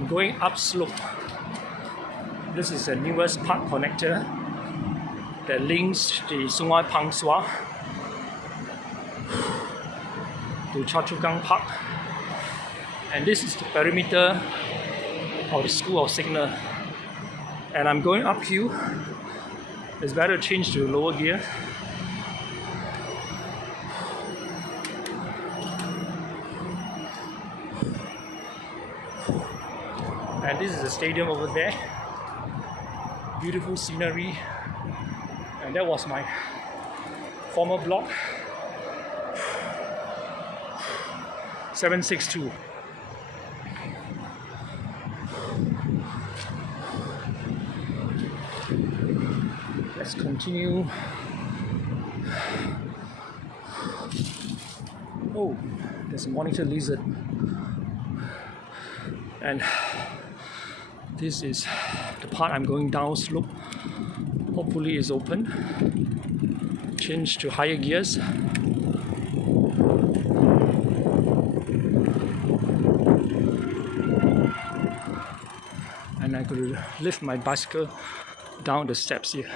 I'm going upslope. This is the newest park connector that links the Sungai Pangsua to Choa Chu Kang Park. And this is the perimeter of the School of Signal. And I'm going uphill. It's better to change to lower gear. And this is the stadium over there. Beautiful scenery. And that was my former block. 762. Let's continue. Oh, there's a monitor lizard. And this is the part I'm going down slope. Hopefully it's open. Change to higher gears. And I could lift my bicycle down the steps here.